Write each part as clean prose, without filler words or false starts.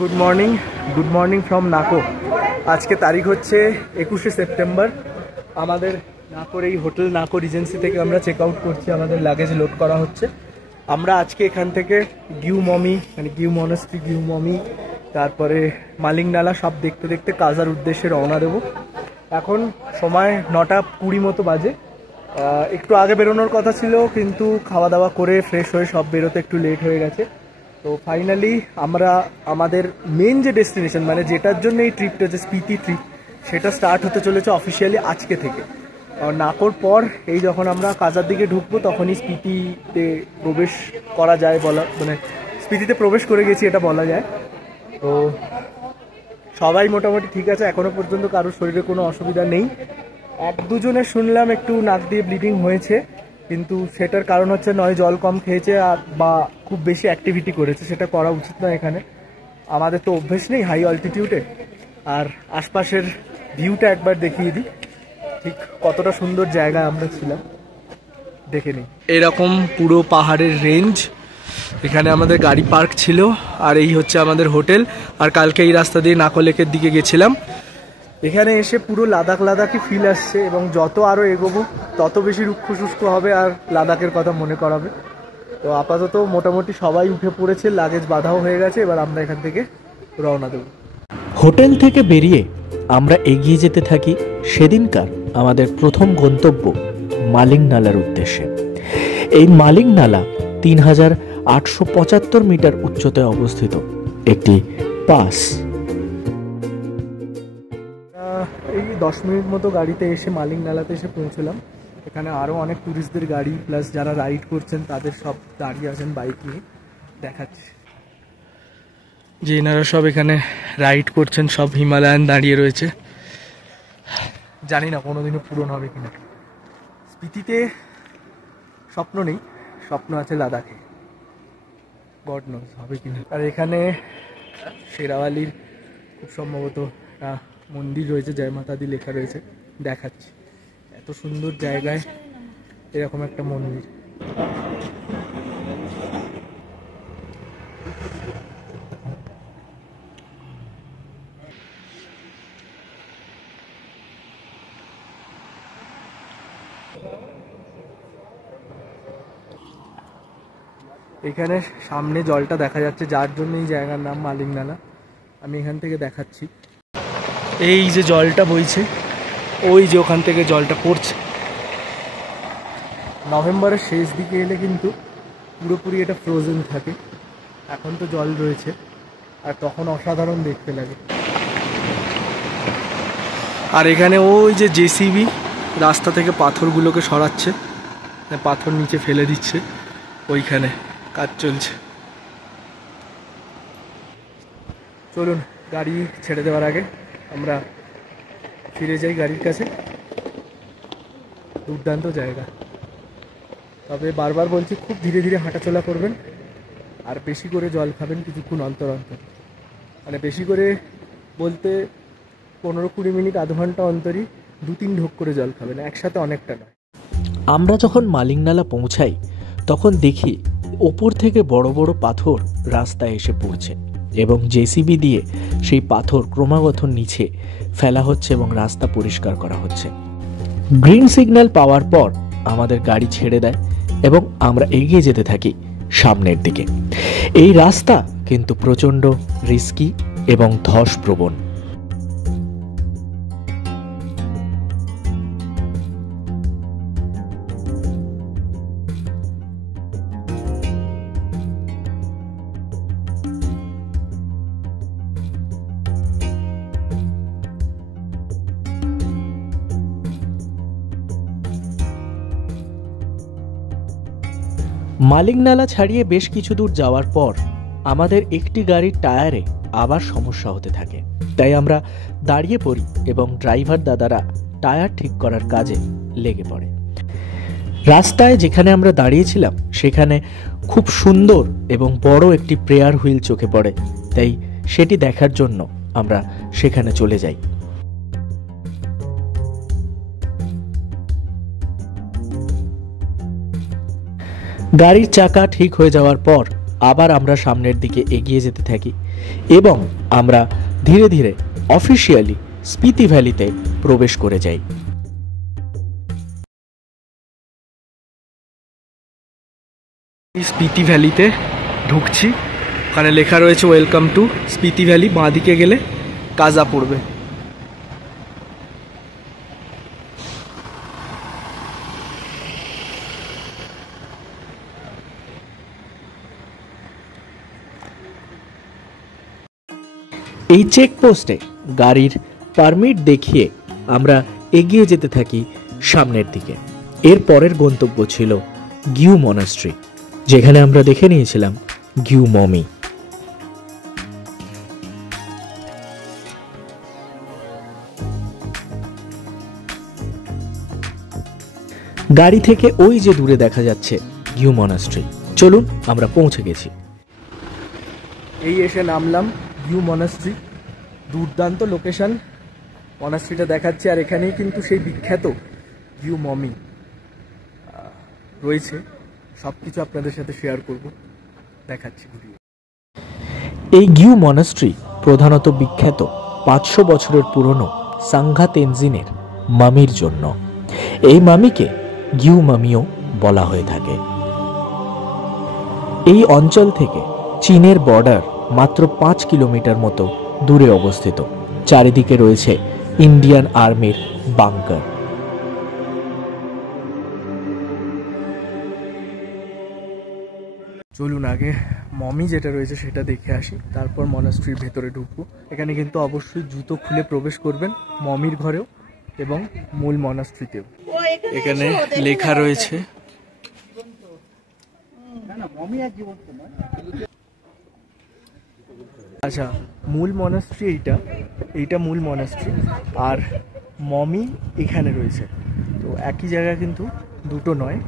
Good morning from নাকো। আজকে তারিখ হচ্ছে 21শে সেপ্টেম্বর। আমাদের নাকোর এই হোটেল নাকো রিজেন্সি থেকে আমরা চেক আউট করছি, আমাদের লাগেজ লোড করা হচ্ছে। আমরা আজকে এখান থেকে গিউ মমি মানে গিউ মনাস্ট্রি, গিউ মমি, তারপরে মালিং নালা সব দেখতে দেখতে কাজার উদ্দেশ্যে রওনা দেবো। এখন সময় 9:20 মতো বাজে। একটু আগে বেরোনোর কথা ছিল, কিন্তু খাওয়া দাওয়া করে ফ্রেশ হয়ে সব বেরোতে একটু লেট হয়ে গেছে। তো ফাইনালি আমরা আমাদের মেন যে ডেস্টিনেশন, মানে যেটার জন্য এই ট্রিপটা, যে স্পিতি ট্রিপ, সেটা স্টার্ট হতে চলেছে অফিসিয়ালি আজকে থেকে। নাকোর পর এই যখন আমরা কাজার দিকে ঢুকবো তখনই স্পিতিতে প্রবেশ করা যায় বলা, মানে স্পিতিতে প্রবেশ করে গেছি এটা বলা যায়। তো সবাই মোটামুটি ঠিক আছে, এখনো পর্যন্ত কারোর শরীরে কোনো অসুবিধা নেই। এক দুজনের শুনলাম একটু নাক দিয়ে ব্লিডিং হয়েছে, কিন্তু সেটার কারণ হচ্ছে নয় জল কম খেয়েছে আর বা খুব বেশি অ্যাক্টিভিটি করেছে, সেটা করা উচিত নয় এখানে। আমাদের তো অভ্যেস নেই হাই অল্টিটিউডে। আর আশপাশের ভিউটা একবার দেখিয়ে দিই, ঠিক কতটা সুন্দর জায়গায় আমরা ছিলাম দেখে নিই। এরকম পুরো পাহাড়ের রেঞ্জ, এখানে আমাদের গাড়ি পার্ক ছিল, আর এই হচ্ছে আমাদের হোটেল। আর কালকে এই রাস্তা দিয়ে নাকো লেকের দিকে গেছিলাম। এখানে এসে পুরো লাদাখি ফিল আসছে, এবং যত আরও এগোবো তত বেশি রুক্ষ শুষ্ক হবে আর লাদাখের কথা মনে করাবে। তো আপাতত মোটামুটি সবাই উঠে পড়েছে, লাগেজ বাঁধাও হয়ে গেছে, এবার আমরা এখান থেকে রওনা দেব। হোটেল থেকে বেরিয়ে আমরা এগিয়ে যেতে থাকি সেদিনকার আমাদের প্রথম গন্তব্য মালিং নালার উদ্দেশ্যে। এই মালিং নালা 3875 মিটার উচ্চতায় অবস্থিত একটি পাস। এই 10 মিনিট মতো গাড়িতে এসে মালিং নালাতে এসে পৌঁছলাম। এখানে আরও অনেক ট্যুরিস্টদের গাড়ি প্লাস যারা রাইড করছেন তাদের সব দাঁড়িয়ে আছেন বাইক নিয়ে, দেখাচ্ছি যে এনারা সব এখানে রাইড করছেন, সব হিমালয়ান দাঁড়িয়ে রয়েছে। জানি না কোনোদিনও পূরণ হবে কিনা। স্পিতিতে স্বপ্ন নেই, স্বপ্ন আছে লাদাখে, গড নোজ হবে কিনা। আর এখানে শেরাওয়ালির খুব সম্ভবত মন্দির রয়েছে, জয় মাতা দি লেখা রয়েছে, দেখাচ্ছি। এত সুন্দর জায়গায় এরকম একটা মন্দির। এখানে সামনে জলটা দেখা যাচ্ছে, যার জন্য এই জায়গার নাম মালিং নালা। আমি এখান থেকে দেখাচ্ছি, এই যে জলটা বইছে, ওই যে ওখান থেকে জলটা পড়ছে। নভেম্বরের শেষ দিকে এলে কিন্তু পুরোপুরি এটা ফ্রোজেন থাকে। এখন তো জল রয়েছে, আর তখন অসাধারণ দেখতে লাগে। আর এখানে ওই যে জেসিবি রাস্তা থেকে পাথরগুলোকে সরাচ্ছে, পাথর নিচে ফেলে দিচ্ছে, ওইখানে কাজ চলছে। চলুন গাড়ি ছেড়ে দেওয়ার আগে আমরা ফিরে যাই গাড়ির কাছে। দুর্দান্ত জায়গা, তবে বারবার বলছি খুব ধীরে ধীরে হাঁটাচলা করবেন, আর বেশি করে জল খাবেন কিছুক্ষণ অন্তর অন্তর। মানে বেশি করে বলতে 15-20 মিনিট, আধ ঘন্টা অন্তরই 2-3 ঢোক করে জল খাবেন, একসাথে অনেকটা নয়। আমরা যখন মালিং নালা পৌঁছাই তখন দেখি ওপর থেকে বড় বড় পাথর রাস্তায় এসে পড়ছে, এবং জেসিবি দিয়ে সেই পাথর ক্রমাগত নিচে ফেলা হচ্ছে এবং রাস্তা পরিষ্কার করা হচ্ছে। গ্রিন সিগন্যাল পাওয়ার পর আমাদের গাড়ি ছেড়ে দেয় এবং আমরা এগিয়ে যেতে থাকি সামনের দিকে। এই রাস্তা কিন্তু প্রচণ্ড রিস্কি এবং ধসপ্রবণ। মালিং নালা ছাড়িয়ে বেশ কিছু দূর যাওয়ার পর আমাদের একটি গাড়ির টায়ারে আবার সমস্যা হতে থাকে, তাই আমরা দাঁড়িয়ে পড়ি এবং ড্রাইভার দাদারা টায়ার ঠিক করার কাজে লেগে পড়ে। রাস্তায় যেখানে আমরা দাঁড়িয়েছিলাম সেখানে খুব সুন্দর এবং বড় একটি প্রেয়ার হুইল চোখে পড়ে, তাই সেটি দেখার জন্য আমরা সেখানে চলে যাই। গাড়ির চাকা ঠিক হয়ে যাওয়ার পর আবার আমরা সামনের দিকে এগিয়ে যেতে থাকি এবং আমরা ধীরে ধীরে অফিসিয়ালি স্পিতি ভ্যালিতে প্রবেশ করে যাই। স্পিতি ভ্যালিতে ঢুকছি, ওখানে লেখা রয়েছে ওয়েলকাম টু স্পিতি ভ্যালি। বাঁ দিকে গেলে কাজা পড়বে। এই চেকপোস্টে গাড়ির পারমিট দেখিয়ে আমরা এগিয়ে যেতে থাকি সামনের দিকে। এর পরের গন্তব্য ছিল গিউ মনাস্ট্রি, যেখানে আমরা দেখে নিয়েছিলাম গিউ মমি। গাড়ি থেকে ওই যে দূরে দেখা যাচ্ছে গিউ মনাস্ট্রি। চলুন, আমরা পৌঁছে গেছি। এই এসে নামলাম গিউ মনাস্ট্রি। দুর্দান্ত লোকেশন, মনাস্ট্রিটা দেখাচ্ছে। আর এখানেই কিন্তু সেই বিখ্যাত গিউ মমি রয়েছে। সব কিছু আপনাদের সাথে শেয়ার করব, দেখাচ্ছি ভিডিও। এই গিউ মনাস্ট্রি প্রধানত বিখ্যাত 500 বছরের পুরনো সাংঘা তেনজিনের মামির জন্য। এই মামিকে গিউ মামিও বলা হয়ে থাকে। এই অঞ্চল থেকে চীনের বর্ডার মাত্র 5 কিলোমিটার মতো দূরে অবস্থিত। চারিদিকে রয়েছে ইন্ডিয়ান আর্মির বাংকার। চলুন আগে মমি যেটা রয়েছে সেটা দেখে আসি, তারপর মনাস্ট্রির ভেতরে ঢুকবো। এখানে কিন্তু অবশ্যই জুতো খুলে প্রবেশ করবেন, মমির ঘরেও এবং মূল মনাস্ট্রিতেও। এখানে লেখা রয়েছে আচ্ছা, মূল মনাস্ট্রি এইটা মূল মনাস্ট্রি, আর মমি এখানে রয়েছে। তো একই জায়গা কিন্তু দুটো নয়,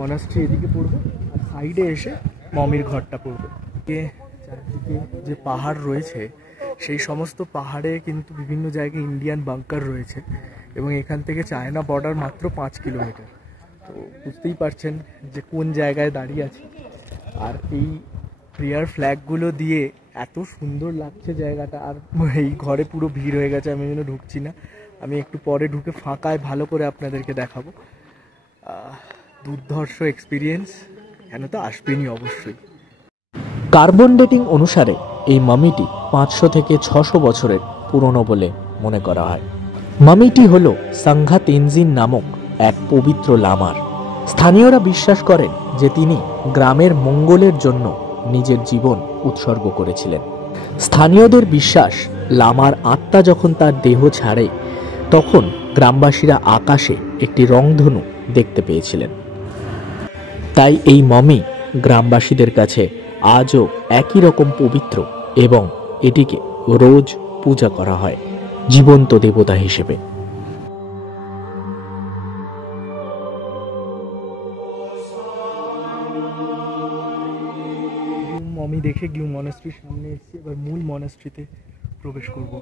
মনাস্ট্রি এদিকে পড়বে আর সাইডে এসে মমির ঘরটা পড়বে। চারদিকে যে পাহাড় রয়েছে সেই সমস্ত পাহাড়ে কিন্তু বিভিন্ন জায়গায় ইন্ডিয়ান বাংকার রয়েছে এবং এখান থেকে চায়না বর্ডার মাত্র 5 কিলোমিটার। তো বুঝতেই পারছেন যে কোন জায়গায় দাঁড়িয়ে আছি। আর এই প্রেয়ার ফ্ল্যাগগুলো দিয়ে এত সুন্দর লাগছে জায়গাটা। আর এই ঘরে পুরো ভিড় হয়ে গেছে, আমি যেন ঢুকছি না। আমি একটু পরে ঢুকে ফাঁকায় ভালো করে আপনাদেরকে দেখাবো। দুর্ধর্ষ এক্সপিরিয়েন্স, কেন তো আসবেনই অবশ্যই। কার্বন ডেটিং অনুসারে এই মামিটি 500 থেকে 600 বছরের পুরনো বলে মনে করা হয়। মামিটি হল সাংঘা তেনজিন নামক এক পবিত্র লামার। স্থানীয়রা বিশ্বাস করেন যে তিনি গ্রামের মঙ্গলের জন্য নিজের জীবন উৎসর্গ করেছিলেন। স্থানীয়দের বিশ্বাস, লামার আত্মা যখন তার দেহ ছাড়ে তখন গ্রামবাসীরা আকাশে একটি রংধনু দেখতে পেয়েছিলেন। তাই এই মমি গ্রামবাসীদের কাছে আজও একই রকম পবিত্র এবং এটিকে রোজ পূজা করা হয় জীবন্ত দেবতা হিসেবে। মমি দেখে গিউ মনাস্ট্রির সামনে এসেছি, এবার মূল মনাস্ট্রিতে প্রবেশ করব।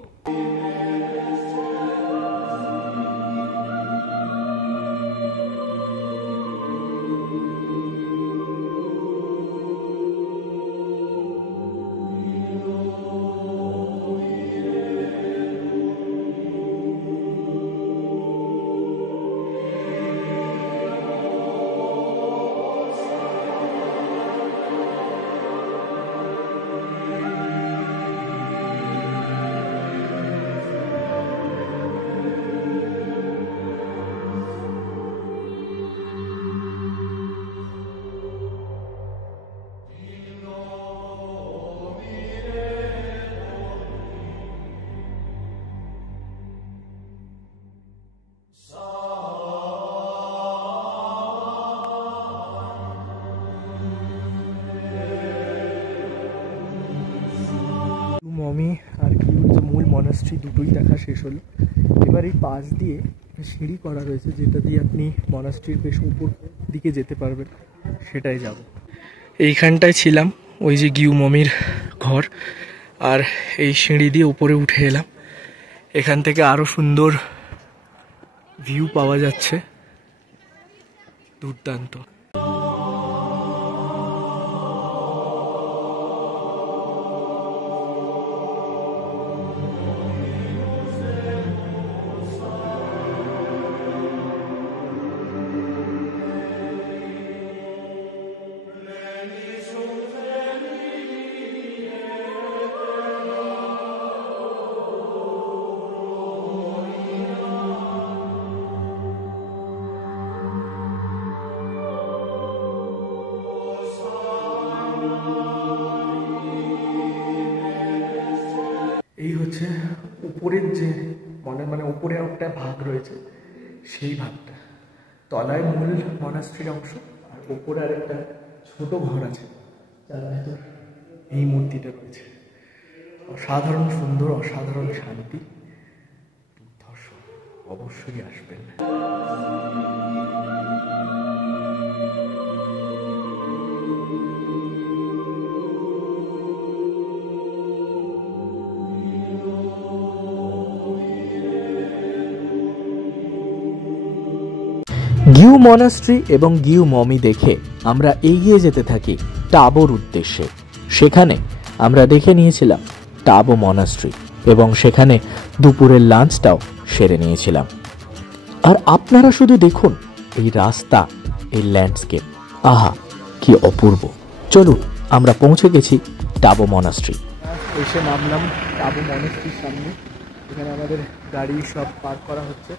মমি আর গিউর যে মূল মনাস্ট্রি দুটোই দেখা শেষ হলো। এবার এই পাশ দিয়ে সিঁড়ি করা রয়েছে যেটা দিয়ে আপনি মনাস্ট্রির বেশ উপর দিকে যেতে পারবেন, সেটাই যাব। এইখানটায় ছিলাম, ওই যে গিউ মমির ঘর, আর এই সিঁড়ি দিয়ে উপরে উঠে এলাম। এখান থেকে আরও সুন্দর ভিউ পাওয়া যাচ্ছে, দুর্দান্ত। এই হচ্ছে উপরের যে মানে উপরে একটা ভাগ রয়েছে, সেই ভাগটা। তলায় মূল মনাস্ট্রির অংশ, আর উপরে আরেকটা ছোট ঘর আছে যার ভেতর এই মূর্তিটা রয়েছে। অসাধারণ সুন্দর, অসাধারণ শান্তি। দর্শক অবশ্যই আসবেন। গিউ মনাস্ট্রি এবং গিউ মমি দেখে আমরা এগিয়ে যেতে থাকি টাবোর উদ্দেশ্যে। সেখানে আমরা দেখে নিয়েছিলাম টাবো মনাস্ট্রি এবং সেখানে দুপুরের লাঞ্চটাও সেরে নিয়েছিলাম। আর আপনারা শুধু দেখুন এই রাস্তা, এই ল্যান্ডস্কেপ, আহা কি অপূর্ব। চলুন, আমরা পৌঁছে গেছি টাবো মনাস্ট্রি। এসে নামলাম টাবো মনাস্ট্রির সামনে। এখানে আমাদের গাড়ি সব পার্ক করা হচ্ছে।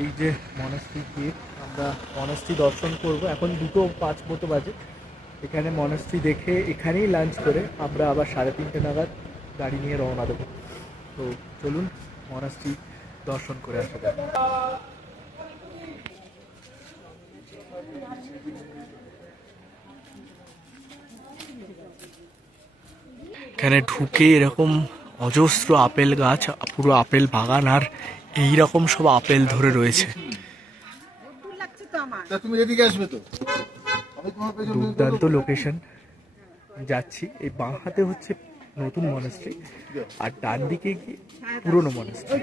এই যে মনাস্ট্রি গেট, আমরা মনাস্ট্রি দর্শন করব। এখন 2:05 মতো বাজে। এখানে মনাস্ট্রি দেখে এখানেই লাঞ্চ করে আমরা আবার 3:30 নাগাদ গাড়ি নিয়ে রওনা দেবো। তো চলুন মনাস্ট্রি দর্শন করে আসা যাক। এখানে ঢুকে এরকম অজস্র আপেল গাছ, পুরো আপেল বাগান, আর এইরকম সব আপেল ধরে রয়েছে। দুর্দান্ত লোকেশন। যাচ্ছি, এই বাঁ হাতে হচ্ছে নতুন মনাস্ট্রি আর ডান দিকে গিয়ে পুরনো মনাস্ট্রি।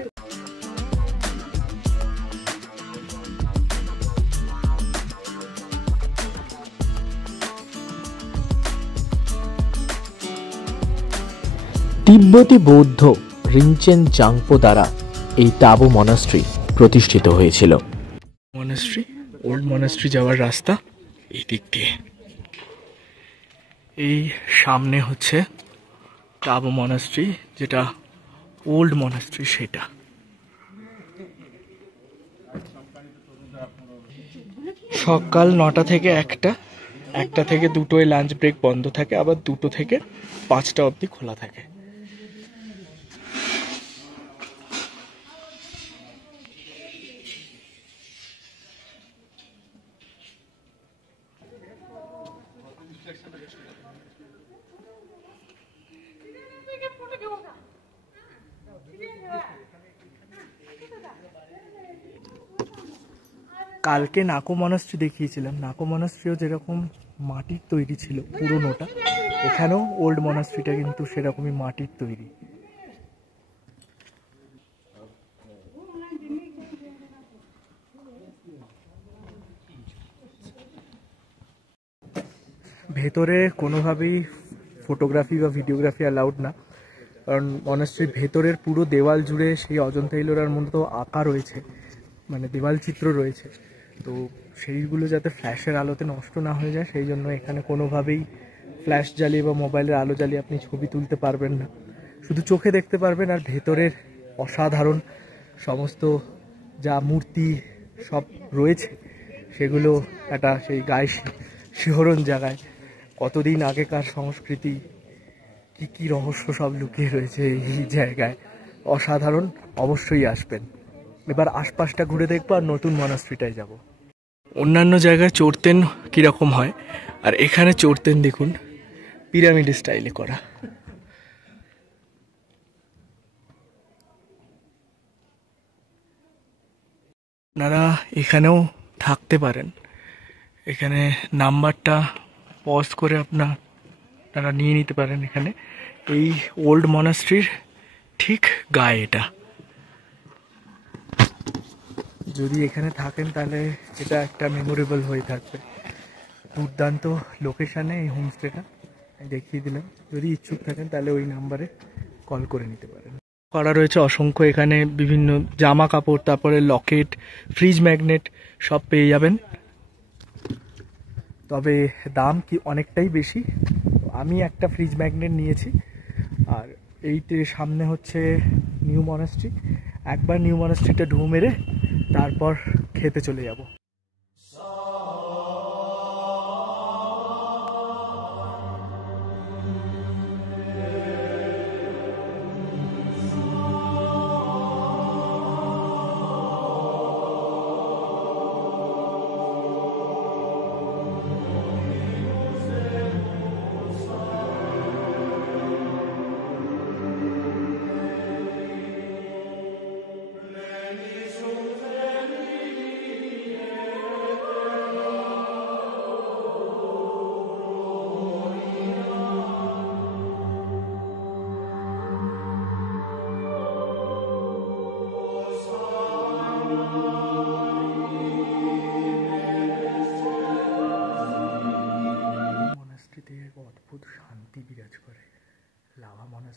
তিব্বতী বৌদ্ধ রিনচেন জাংপো দ্বারা এই টাবো মনাস্ট্রি প্রতিষ্ঠিত হয়েছিল। মনাস্ট্রি, ওল্ড মনাস্ট্রি যাওয়ার রাস্তা এই দিক দিয়ে। এই সামনে হচ্ছে টাবো মনাস্ট্রি, যেটা ওল্ড মনাস্ট্রি সেটা। সকাল 9টা থেকে 1টা, 1টা থেকে 2টোয় লাঞ্চ ব্রেক বন্ধ থাকে, আবার 2টো থেকে 5টা অবধি খোলা থাকে। কালকে নাকো মনাস্ট্রি দেখিয়েছিলাম। নাকো মনাস্ট্রিও যেরকম মাটির তৈরি ছিল পুরোনোটা, এখানেও ওল্ড মনাস্ট্রিটা কিন্তু সেরকমই মাটির তৈরি। ভেতরে কোনোভাবেই ফটোগ্রাফি বা ভিডিওগ্রাফি অ্যালাউড না, কারণ মনাস্ট্রির ভেতরের পুরো দেওয়াল জুড়ে সেই অজন্তা ইলোরার মতো আঁকা রয়েছে, মানে দেওয়াল চিত্র রয়েছে। তো সেইগুলো যাতে ফ্ল্যাশের আলোতে নষ্ট না হয়ে যায়, সেই জন্য এখানে কোনোভাবেই ফ্ল্যাশ জ্বালিয়ে বা মোবাইলের আলো জ্বালিয়ে আপনি ছবি তুলতে পারবেন না, শুধু চোখে দেখতে পারবেন। আর ভেতরের অসাধারণ সমস্ত যা মূর্তি সব রয়েছে, সেগুলো একটা সেই গায়ে শিহরণ জাগায়। কতদিন আগেকার সংস্কৃতি, কি কি রহস্য সব লুকিয়ে রয়েছে এই জায়গায়। অসাধারণ, অবশ্যই আসবেন। এবার আশপাশটা ঘুরে দেখবো আর নতুন মনাস্ট্রিটায় যাব। অন্যান্য জায়গায় চড়তেন কীরকম হয়, আর এখানে চড়তেন দেখুন পিরামিড স্টাইলে করা। আপনারা এখানেও থাকতে পারেন। এখানে নাম্বারটা পজ করে আপনারা নিয়ে নিতে পারেন। এখানে এই ওল্ড মনাস্ট্রির ঠিক গায়ে এটা। যদি এখানে থাকেন তাহলে এটা একটা মেমোরেবল হয়ে থাকবে। দুর্দান্ত লোকেশানে এই হোমস্টেটা দেখিয়ে দিলাম। যদি ইচ্ছুক থাকেন তাহলে ওই নাম্বারে কল করে নিতে পারেন। করা রয়েছে অসংখ্য, এখানে বিভিন্ন জামা কাপড়, তারপরে লকেট, ফ্রিজ ম্যাগনেট সব পেয়ে যাবেন। তবে দাম কি অনেকটাই বেশি। আমি একটা ফ্রিজ ম্যাগনেট নিয়েছি। আর এইটির সামনে হচ্ছে নিউ মনাস্ট্রি। একবার নিউ মনাস্ট্রিটা ঢু মেরে তারপর খেতে চলে যাব।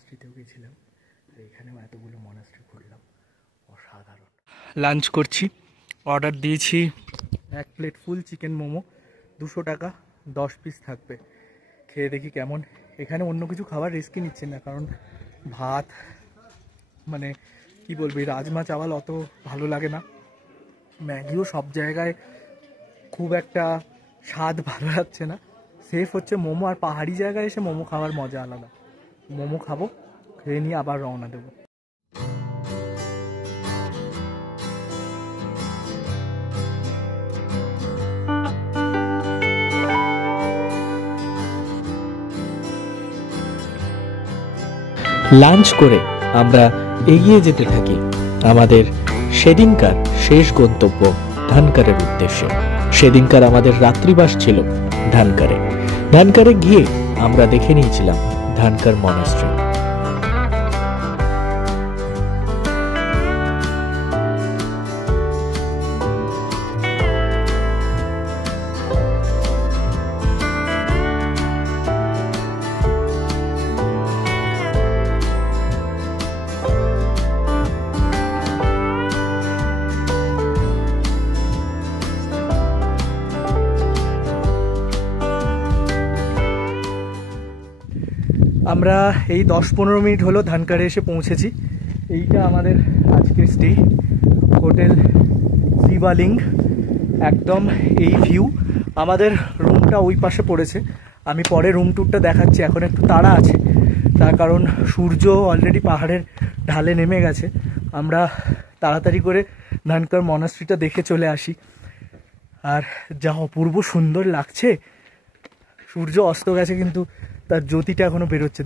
মনাস্ট্রিতেও গেছিলাম, আর এখানেও এতগুলো মনাস্ট্রি ঘুরলাম, অসাধারণ। লাঞ্চ করছি, অর্ডার দিয়েছি 1 প্লেট ফুল চিকেন মোমো, 200 টাকা, 10 পিস থাকবে। খেয়ে দেখি কেমন। এখানে অন্য কিছু খাবার রিস্কই নিচ্ছে না, কারণ ভাত মানে কি বলবি, রাজমা চাওয়াল অত ভালো লাগে না, ম্যাগিও সব জায়গায় খুব একটা স্বাদ ভালো লাগছে না। সেফ হচ্ছে মোমো, আর পাহাড়ি জায়গায় এসে মোমো খাওয়ার মজা আলাদা। মোমো খাবো, খেয়ে নিয়ে আবার রওনা দেবো। লাঞ্চ করে আমরা এগিয়ে যেতে থাকি আমাদের সেদিনকার শেষ গন্তব্য ধানকারের উদ্দেশ্যে। সেদিনকার আমাদের রাত্রিবাস ছিল ধানকারে। ধানকারে গিয়ে আমরা দেখে নিয়েছিলাম ধানকার মনাস্ট্রি। আমরা এই 10-15 মিনিট হলো ধানকারে এসে পৌঁছেছি। এইটা আমাদের আজকের স্টে, হোটেল শিবালিঙ্গ। একদম এই ভিউ। আমাদের রুমটা ওই পাশে পড়েছে, আমি পরে রুম ট্যুরটা দেখাচ্ছি। এখন একটু তাড়া আছে, তার কারণ সূর্য অলরেডি পাহাড়ের ঢালে নেমে গেছে। আমরা তাড়াতাড়ি করে ধানকার মনাস্ট্রিটা দেখে চলে আসি। আর যা অপূর্ব সুন্দর লাগছে, সূর্য অস্ত গেছে কিন্তু তার জ্যোতিটা এখনো বেরোচ্ছে।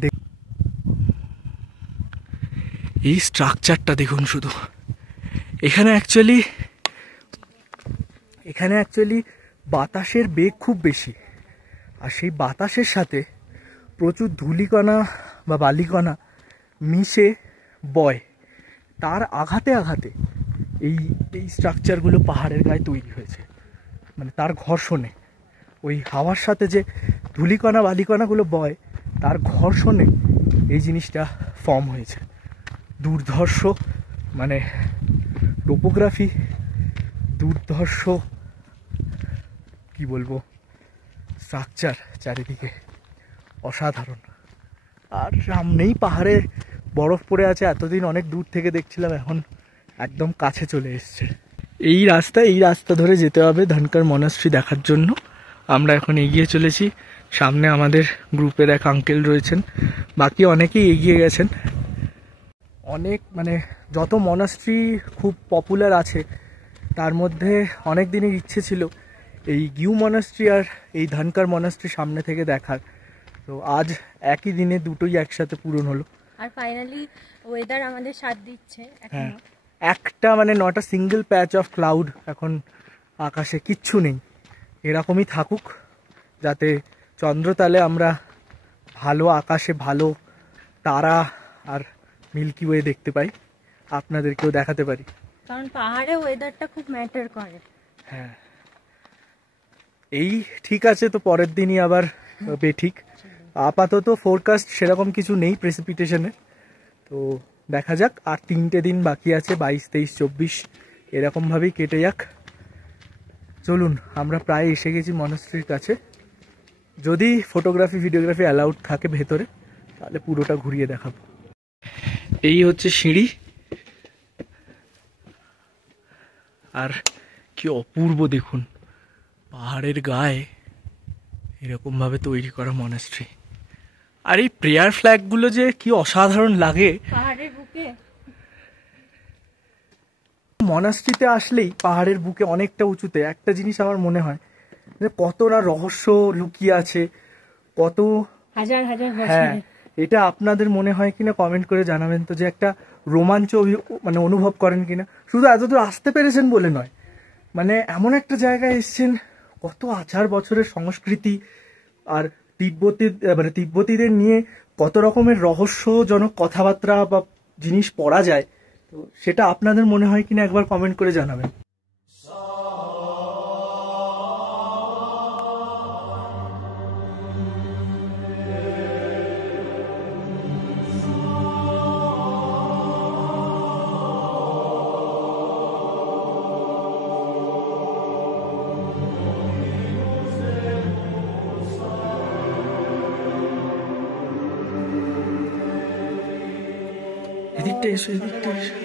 এই স্ট্রাকচারটা দেখুন শুধু। এখানে অ্যাকচুয়ালি বাতাসের বেগ খুব বেশি, আর সেই বাতাসের সাথে প্রচুর ধূলিকণা বা বালিকণা মিশে বয়, তার আঘাতে আঘাতে এই স্ট্রাকচারগুলো পাহাড়ের গায়ে তৈরি হয়েছে। মানে তার ঘর্ষণে, ওই হাওয়ার সাথে যে ধূলিকণা বালিকণাগুলো বয়, তার ঘর্ষণে এই জিনিসটা ফর্ম হয়েছে। দুর্ধর্ষ মানে টোপোগ্রাফি, দুর্ধর্ষ কি বলবো, স্ট্রাকচার চারিদিকে অসাধারণ। আর সামনেই পাহাড়ে বরফ পড়ে আছে, এতদিন অনেক দূর থেকে দেখছিলাম, এখন একদম কাছে চলে এসছে। এই রাস্তা ধরে যেতে হবে ধানকার মনাস্ট্রি দেখার জন্য। আমরা এখন এগিয়ে চলেছি। সামনে আমাদের গ্রুপের এক আঙ্কেল রয়েছেন, বাকি অনেকেই এগিয়ে গেছেন। অনেক মানে যত মনাস্ট্রি খুব পপুলার আছে, তার মধ্যে অনেক দিনের ইচ্ছে ছিল এই গিউ মনাস্ট্রি আর এই ধানকার মনাস্ট্রি সামনে থেকে দেখার। তো আজ একই দিনে দুটোই একসাথে পূরণ হলো। আর ফাইনালি ওয়েদার আমাদের সাথ দিচ্ছে। হ্যাঁ, একটা মানে not a single patch of cloud এখন আকাশে, কিচ্ছু নেই। এরকমই থাকুক, যাতে চন্দ্রতালে আমরা ভালো আকাশে ভালো তারা আর মিল্কি ওয়ে দেখতে পাই, আপনাদেরকেও দেখাতে পারি। কারণ পাহাড়ে ওয়েদারটা খুব ম্যাটার করে। হ্যাঁ, এই ঠিক আছে, তো পরের দিনই আবার বেঠিক। আপাতত ফোরকাস্ট সেরকম কিছু নেই প্রেসিপিটেশনে, তো দেখা যাক। আর 3টে দিন বাকি আছে, 22, 23, 24, এরকমভাবেই কেটে যাক। চলুন, আমরা প্রায় এসে গেছি মনাস্ট্রির কাছে। যদি ফটোগ্রাফি ভিডিওগ্রাফি অ্যালাউড থাকে ভেতরে, তাহলে পুরোটা ঘুরিয়ে দেখাবো। এই হচ্ছে সিঁড়ি, আর কি অপূর্ব দেখুন, পাহাড়ের গায়ে এরকমভাবে তৈরি করা মনাস্ট্রি। আর এই প্রেয়ার ফ্ল্যাগগুলো যে কি অসাধারণ লাগে পাহাড়ের বুকে। মনাস্ট্রিতে আসলেই পাহাড়ের বুকে অনেকটা উঁচুতে একটা জিনিস আমার মনে হয় যে কত না রহস্য লুকিয়ে আছে, কত হাজার হাজার হ্যাঁ, বছরের। এটা আপনাদের মনে হয় কিনা কমেন্ট করে জানাবেন তো, যে একটা রোমাঞ্চ মানে অনুভব করেন কিনা। শুধু এতদূর আসতে পেরেছেন বলে নয়, মানে এমন একটা জায়গায় এসছেন, কত হাজার বছরের সংস্কৃতি, আর তিব্বতীদের নিয়ে কত রকমের রহস্যজনক কথাবার্তা বা জিনিস পড়া যায়। তো সেটা আপনাদের মনে হয় কিনা একবার কমেন্ট করে জানাবেন। এদিকটা এসো, এদিকটা এসো।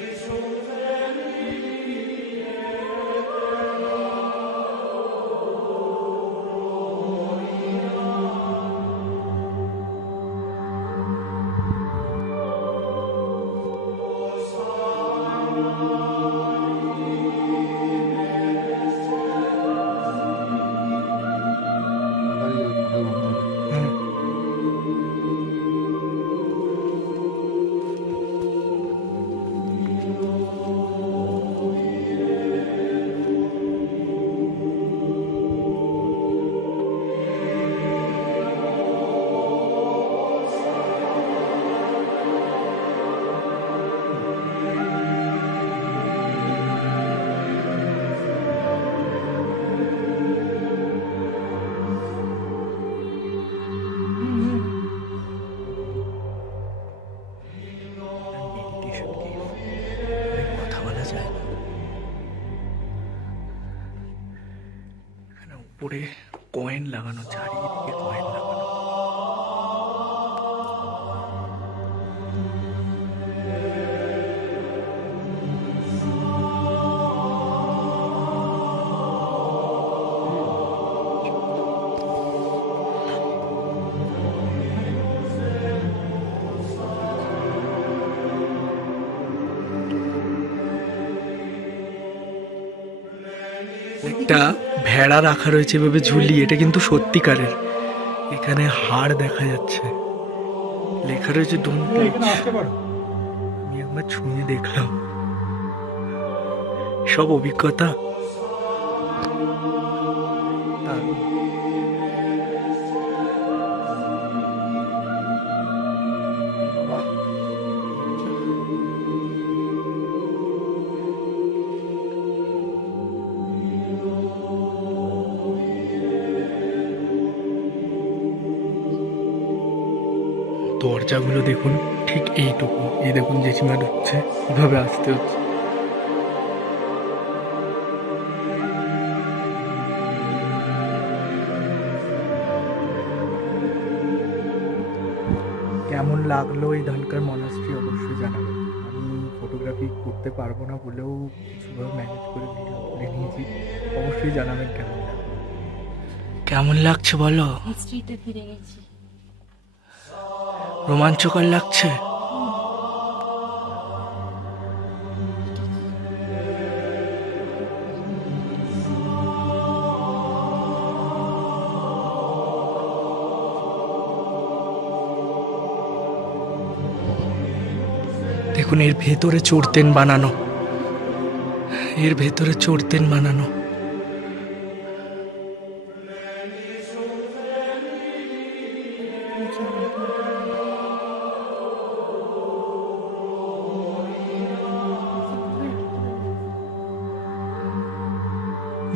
কথা বলা যায় না। এখানে উপরে কয়েন লাগানো, চারিদিকে কয়েন লাগানো। একটা ভেড়া রাখা রয়েছে এভাবে ঝুলিয়ে, এটা কিন্তু সত্যিকারের। এখানে হাড় দেখা যাচ্ছে, লেখা রয়েছে ডোন্ট টাচ। আমি একবার ছুঁয়ে দেখলাম, সব অভিজ্ঞতা। দরজাগুলো দেখুন, ঠিক এইটুকু। এই দেখুন জেঠিমা ঢুকছে, এভাবে আসতে হচ্ছে। কেমন লাগলো এই ধানকার মনাস্ট্রি অবশ্যই জানাবেন। আমি ফটোগ্রাফি করতে পারবো না বলেও কিছুভাবে ম্যানেজ করে ভিডিও করে নিয়েছি। অবশ্যই জানাবেন কেমন লাগলো। কেমন লাগছে বলো? হিস্ট্রিতে ফিরে গেছি। রোমাঞ্চকর লাগছে? দেখুন এর ভেতরে চড়তেন বানানো, এর ভেতরে চড়তেন বানানো।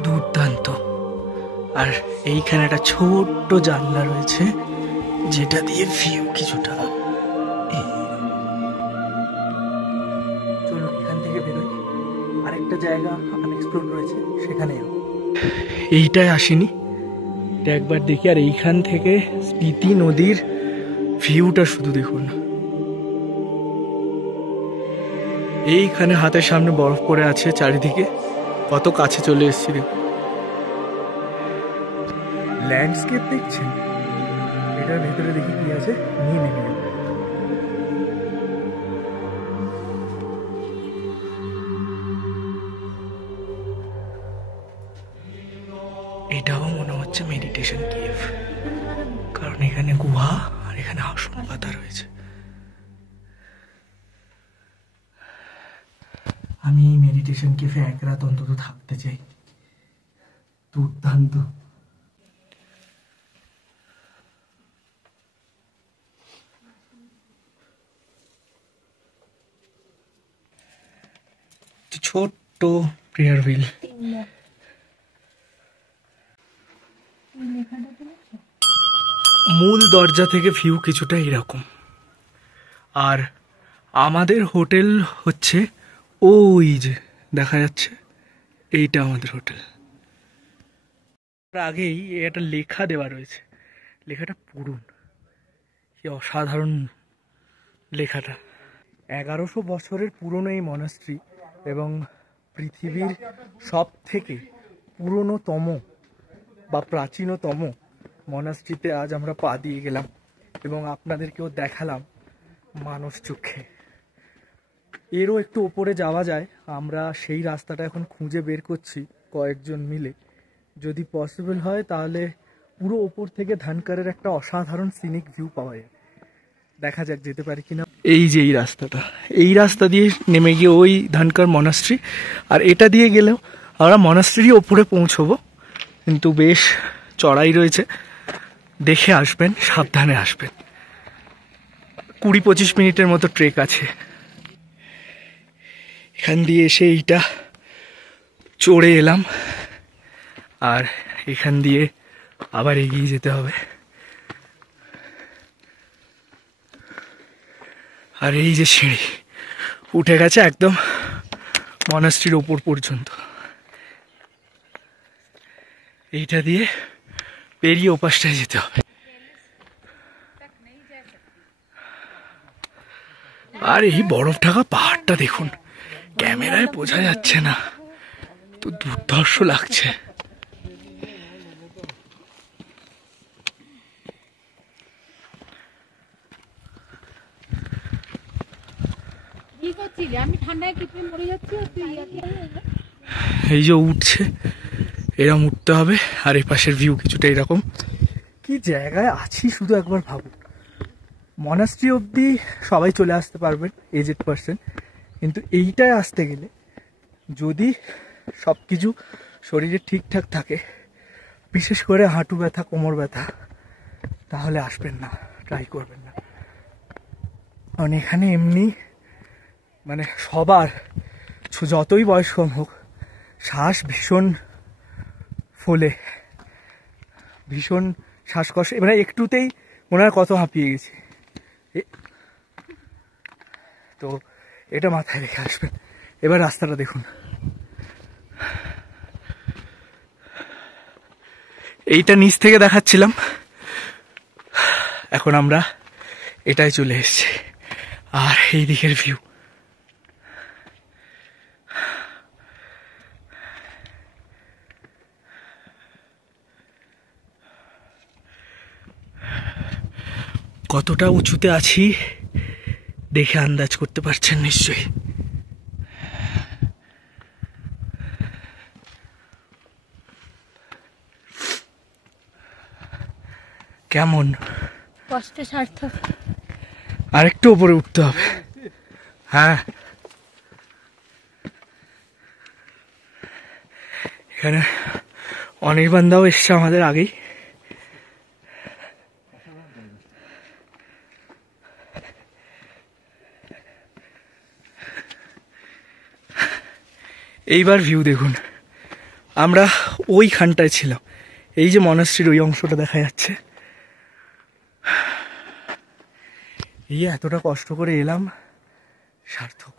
দুর্দান্ত। আর এইখানে একটা ছোট্ট জানলা রয়েছে, যেটা দিয়ে ভিউ কিছুটা। চলুন এখান থেকে বেরোই, আরেকটা জায়গা আনএক্সপ্লোর রয়েছে সেখানে। এইটাই আসিনি, এটা একবার দেখি। আর এইখান থেকে স্পিতি নদীর ভিউটা শুধু দেখুন। এইখানে হাতের সামনে বরফ পড়ে আছে, চারিদিকে কত কাছে চলে এসেছি দেখুন। ল্যান্ডস্কেপ দেখছেন? এটার ভেতরে দেখি কি আছে, নিয়ে নেমে যাবো। এটাও মনে হচ্ছে মেডিটেশন কেভ, কারণ এখানে গুহা আর এখানে আসন পাতা রয়েছে। আমি এই মেডিটেশন কেভে এক রাত অন্তত থাকতে চাই। দুর্দান্ত। ছোট্ট প্রেয়ার হুইল। মূল দরজা থেকে ভিউ কিছুটা এরকম। আর আমাদের হোটেল হচ্ছে ওই যে দেখা যাচ্ছে, এইটা আমাদের হোটেল। আগেই একটা লেখা দেওয়া রয়েছে, লেখাটা পড়ুন, কি অসাধারণ লেখাটা। 1100 বছরের পুরনো এই মনাস্ট্রি এবং পৃথিবীর সব থেকে পুরনোতম বা প্রাচীনতম মনাস্ট্রিতে আজ আমরা পা দিয়ে গেলাম এবং আপনাদেরকেও দেখালাম মানস চক্ষে। এরও একটু ওপরে যাওয়া যায়, আমরা সেই রাস্তাটা এখন খুঁজে বের করছি কয়েকজন মিলে। যদি পসিবল হয় তাহলে পুরো ওপর থেকে ধানকারের একটা অসাধারণ সিনিক ভিউ পাওয়া যায়। দেখা যাক যেতে পারি কিনা। এই যে এই রাস্তাটা, এই রাস্তা দিয়ে নেমে গিয়ে ওই ধানকার মনাস্ট্রি, আর এটা দিয়ে গেলেও আমরা মনাস্ট্রির ওপরে পৌঁছবো, কিন্তু বেশ চড়াই রয়েছে, দেখে আসবেন, সাবধানে আসবেন। 20-25 মিনিটের মতো ট্রেক আছে। এখান দিয়ে এসে এইটা চড়ে এলাম, আর এখান দিয়ে আবার এগিয়ে যেতে হবে। আর এই যে সিঁড়ি উঠে গেছে একদম মনাস্ট্রির ওপর পর্যন্ত। এইটা দিয়ে পেরিয়ে ওপাশটায় যেতে হবে। আর এই বরফ ঢাকা পাহাড়টা দেখুন, ক্যামেরায় বোঝা যাচ্ছে না, তো দুর্ধর্ষ লাগছে। এই যে উঠছে, এরকম উঠতে হবে। আর এই পাশের ভিউ কিছুটা এরকম। কি জায়গায় আছি শুধু একবার ভাবুন। মনাস্ট্রি অবধি সবাই চলে আসতে পারবেন, এজেড পার্সন, কিন্তু এইটায় আসতে গেলে যদি সব কিছু শরীরে ঠিকঠাক থাকে, বিশেষ করে হাঁটু ব্যথা, কোমর ব্যথা, তাহলে আসবেন না, ট্রাই করবেন না। কারণ এখানে এমনি মানে সবার, যতই বয়স কম হোক, শ্বাস ভীষণ ফোলে, ভীষণ শ্বাসকষ্ট, মানে একটুতেই মনে হয় কত হাঁপিয়ে গেছি। তো এটা মাথায় রেখে আসবেন। এবার রাস্তাটা দেখুন, এইটা নিচ থেকে দেখাচ্ছিলাম, এখন আমরা এটাই চলে এসেছি। আর এই দিকের ভিউ, কতটা উঁচুতে আছি দেখে আন্দাজ করতে পারছেন নিশ্চয়ই। কেমন কষ্ট সার্থক। আরেকটু উপরে উঠতে হবে। হ্যাঁ, এখানে অনির্বাণদাও এসছে আমাদের আগেই। এইবার ভিউ দেখুন, আমরা ওইখানটায় ছিলাম, এই যে মনাস্ট্রির ওই অংশটা দেখা যাচ্ছে। এই এতটা কষ্ট করে এলাম, সার্থক।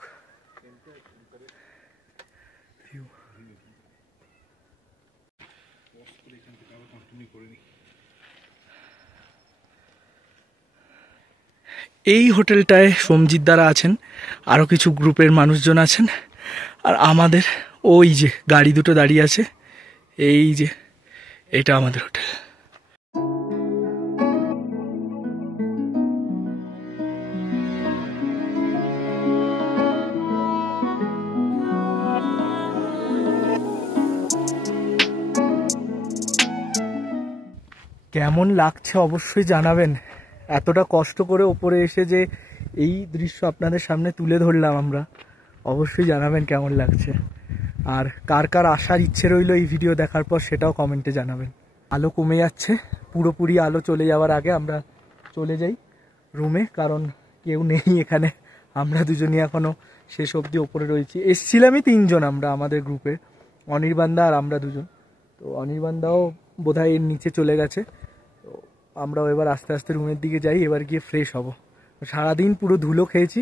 এই হোটেলটায় সঞ্জিত দ্বারা আছেন, আরো কিছু গ্রুপের মানুষজন আছেন, আর আমাদের ওই যে গাড়ি দুটো দাঁড়িয়ে আছে, এই যে এটা আমাদের হোটেল। কেমন লাগছে অবশ্যই জানাবেন। এতটা কষ্ট করে ওপরে এসে যে এই দৃশ্য আপনাদের সামনে তুলে ধরলাম আমরা, অবশ্যই জানাবেন কেমন লাগছে। আর কার কার আসার ইচ্ছে রইল এই ভিডিও দেখার পর, সেটাও কমেন্টে জানাবেন। আলো কমে যাচ্ছে, পুরোপুরি আলো চলে যাওয়ার আগে আমরা চলে যাই রুমে, কারণ কেউ নেই এখানে, আমরা দুজনই এখনো শেষ অবধি ওপরে রয়েছি। এসছিলামই 3 জন আমরা, আমাদের গ্রুপে অনির্বাণদা আর আমরা দুজন। তো অনির্বাণদাও বোধহয় এর নিচে চলে গেছে। তো আমরাও এবার আস্তে আস্তে রুমের দিকে যাই, এবার গিয়ে ফ্রেশ হব। সারাদিন পুরো ধুলো খেয়েছি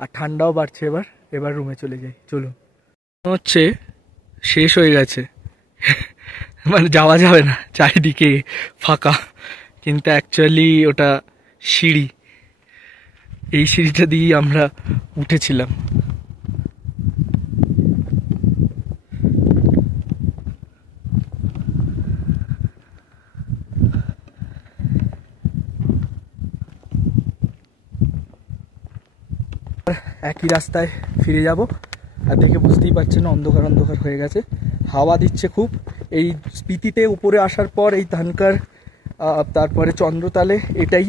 আর ঠান্ডাও বাড়ছে, এবার রুমে চলে যাই। চলুন। হচ্ছে শেষ হয়ে গেছে, মানে যাওয়া যাবে না, চারিদিকে ফাঁকা, কিন্তু অ্যাকচুয়ালি ওটা সিঁড়ি। এই সিঁড়িটা দিয়েই আমরা উঠেছিলাম। একই রাস্তায় ফিরে যাব। আর দেখে বুঝতেই পারছেন অন্ধকার অন্ধকার হয়ে গেছে, হাওয়া দিচ্ছে খুব। এই স্পিতিতে উপরে আসার পর এই ধানকার তারপরে চন্দ্রতালে এটাই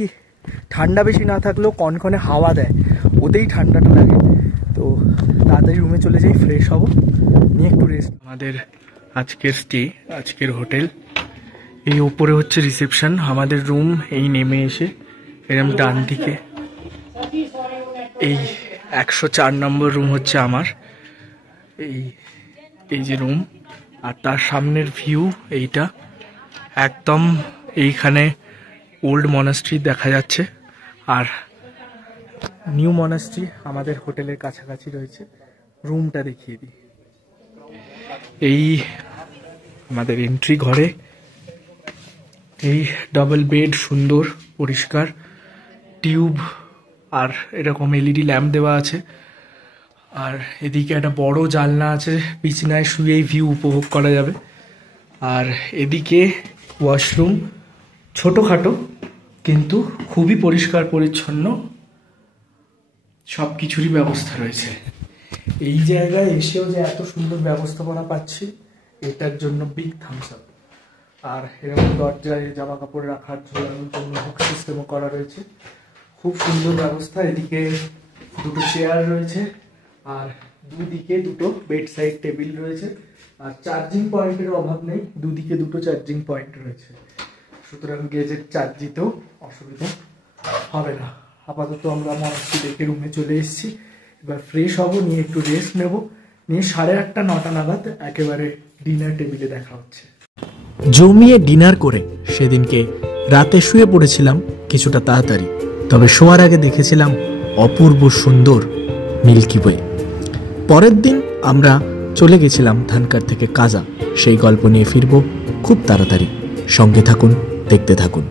ঠান্ডা বেশি না থাকলেও কনকনে হাওয়া দেয়, ওতেই ঠান্ডাটা লাগে। তো তাড়াতাড়ি রুমে চলে যাই, ফ্রেশ হব, নিয়ে একটু রেস্ট। আমাদের আজকের স্টে, আজকের হোটেল, এই উপরে হচ্ছে রিসেপশন, আমাদের রুম এই নেমে এসে এরকম ডান দিকে এই 104 নম্বর রুম হচ্ছে আমার, এই যে রুম। আর তার সামনের ভিউ এইটা, একদম এইখানে ওল্ড মনাস্ট্রি দেখা যাচ্ছে। আর নিউ মনাস্ট্রি আমাদের হোটেলের কাছাকাছি রয়েছে। রুমটা দেখিয়ে দিই, এই আমাদের এন্ট্রি ঘরে, এই ডাবল বেড, সুন্দর পরিষ্কার, টিউব আর এরকম এলইডি ল্যাম্প দেওয়া আছে। আর এদিকে একটা বড় জানলা আছে, বিছানায় শুয়েই ভিউ উপভোগ করা যাবে। আর এদিকে ওয়াশরুম, ছোটোখাটো কিন্তু খুবই পরিষ্কার পরিচ্ছন্ন, সব কিছুরই ব্যবস্থা রয়েছে। এই জায়গায় এসেও যে এত সুন্দর ব্যবস্থাপনা পাচ্ছি, এটার জন্য বিগ থামস আপ। আর এরকম দরজায় জামা কাপড় রাখার ঝোলানোর জন্য হুক সিস্টেমও করা রয়েছে, খুব সুন্দর ব্যবস্থা। এদিকে দুটো চেয়ার রয়েছে আর দুদিকে দুটো বেড সাইড টেবিল রয়েছে। আর চার্জিং পয়েন্টের অভাব নেই, দুদিকে দুটো চার্জিং পয়েন্ট রয়েছে, সুতরাং গেজেট চার্জ দিতেও অসুবিধা হবে না। আপাতত আমরা মনাস্ট্রি দেখে রুমে চলে এসেছি, এবার ফ্রেশ হব, নিয়ে একটু রেস্ট নেব, নিয়ে 8:30 9টা নাগাদ একেবারে ডিনার টেবিলে দেখা হচ্ছে। জমিয়ে ডিনার করে সেদিনকে রাতে শুয়ে পড়েছিলাম কিছুটা তাড়াতাড়ি, তবে শোয়ার আগে দেখেছিলাম অপূর্ব সুন্দর মিল্কি ওয়ে। পরের দিন আমরা চলে গেছিলাম ধানকার থেকে কাজা, সেই গল্প নিয়ে ফিরব খুব তাড়াতাড়ি। সঙ্গে থাকুন, দেখতে থাকুন।